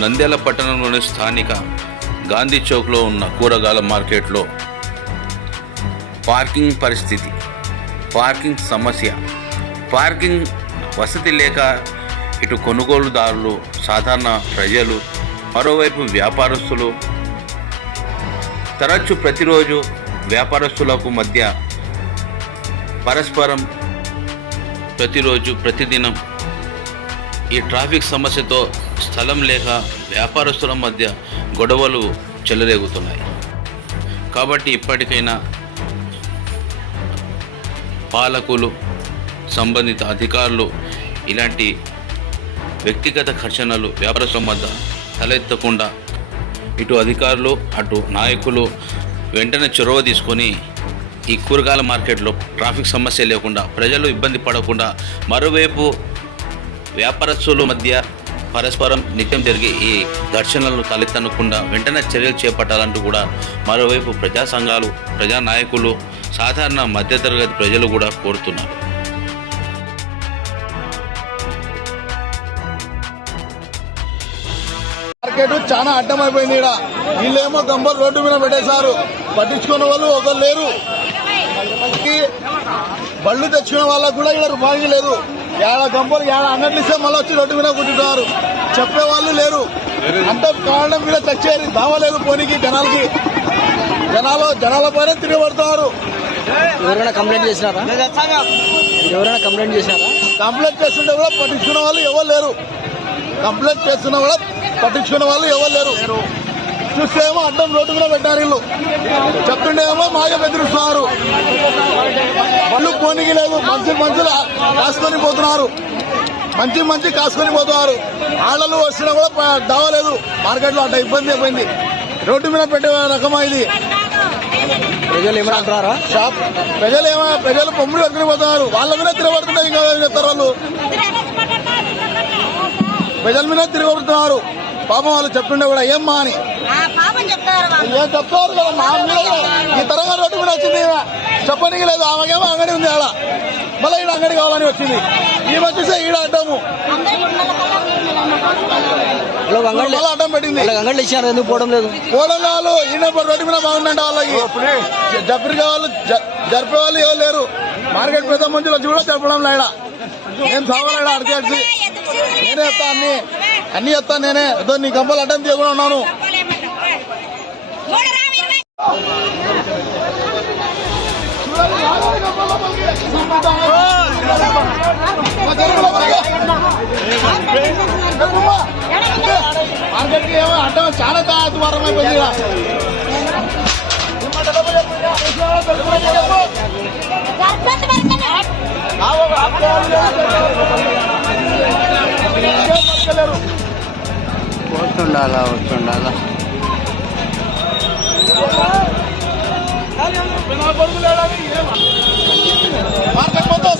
నంద్యాల పట్టణంలోని స్థానిక గాంధీ చౌక్లో ఉన్న కూరగాయల మార్కెట్లో పార్కింగ్ సమస్య. పార్కింగ్ వసతి లేక ఇటు కొనుగోలుదారులు, సాధారణ ప్రజలు, మరోవైపు వ్యాపారస్తులు తరచు ప్రతిరోజు వ్యాపారస్తులకు మధ్య పరస్పరం ప్రతిదినం ఈ ట్రాఫిక్ సమస్యతో స్థలం లేక వ్యాపారస్తుల మధ్య గొడవలు చెలరేగుతున్నాయి. కాబట్టి ఇప్పటికైనా పాలకులు, సంబంధిత అధికారులు ఇలాంటి వ్యక్తిగత ఘర్షణలు వ్యాపారస్తుల మధ్య తలెత్తకుండా ఇటు అధికారులు అటు నాయకులు వెంటనే చొరవ తీసుకొని ఈ కూరగాయల మార్కెట్లో ట్రాఫిక్ సమస్య లేకుండా, ప్రజలు ఇబ్బంది పడకుండా, మరోవైపు వ్యాపారస్తుల మధ్య పరస్పరం నిత్యం జరిగే ఈ ఘర్షణలను తలెత్తనకుండా వెంటనే చర్యలు చేపట్టాలంటూ కూడా మరోవైపు ప్రజా సంఘాలు, ప్రజా నాయకులు, సాధారణ మధ్యతరగతి ప్రజలు కూడా కోరుతున్నారు. మార్కెట్ చాలా అడ్డమైపోయింది. ఇక్కడ వీళ్ళేమో గంబలు రోడ్డు మీద పెట్టేశారు. పట్టించుకునే వాళ్ళు ఒకరు లేరు. బళ్ళు తెచ్చుకునే వాళ్ళకు కూడా ఇక్కడ రూపాయి లేదు. ఏడ గంబలు ఏడ అంగట్లు ఇస్తే మళ్ళీ వచ్చి రోడ్డు మీద కుట్టింటారు. చెప్పేవాళ్ళు లేరు. అంత కారణం మీద తెచ్చేది దావలేదు పోనీకి జనాల పైన తిరగబడుతున్నారు. ఎవరైనా కంప్లైంట్ చేసినారా? కంప్లైంట్ చేస్తుంటే కూడా పట్టించుకునే వాళ్ళు ఎవరు లేరు. చూస్తేమో అడ్డం రోడ్డు మీద పెట్టారు. వీళ్ళు చెప్తుండేమో మాయ బెదిరిస్తున్నారు. వాళ్ళు పోనీకి లేదు. మనుషులు కాసుకొని పోతున్నారు. కాసుకొని పోతున్నారు. ఆళ్ళలు వచ్చినా కూడా దావలేదు. మార్కెట్లో అట్లా ఇబ్బంది అయిపోయింది. రోడ్డు మీద పెట్టే రకమా ఇది. ప్రజలు ఏమంటారా? ప్రజలు పొమ్మిడి వరకు పోతున్నారు. వాళ్ళ మీద తిరగబడుతుంటే ఇంకా చెప్తారు. వాళ్ళు ప్రజల మీద తిరగబడుతున్నారు. పాపం వాళ్ళు చెప్తుండే కూడా ఏమ్మా అని ఏం చెప్తారు కదా. మా మీద ఈ తరంగా రోడ్డు మీద వచ్చింది. చెప్పనీకి లేదు. ఆమెకేమో అంగడి ఉంది. ఆడ మళ్ళీ ఈడ అంగడి కావాలని వచ్చింది. ఈమె వచ్చేసే ఈడ అడ్డము అడ్డం పెట్టింది. అంగళ్ళు ఇచ్చారు, ఎందుకు పోవడం లేదు? వాళ్ళు ఈయన రోడ్డు మీద బాగుందంట. వాళ్ళకి జరిపే వాళ్ళు ఎవరు లేరు. మార్కెట్ పెద్ద మంచులు వచ్చి కూడా చెప్పడం లేడా. ఏం సావాలా అడిగేసి నేనే చెప్తా, అన్ని చెప్తాను నేనే. నీ గంపలు అడ్డం తీయకుండా ఉన్నాను. మార్కెట్కి ఏమో అడ్డం చాలా ద్వారం అయిపోయింది. వస్తుండాలా మార్కెట్ మొత్తం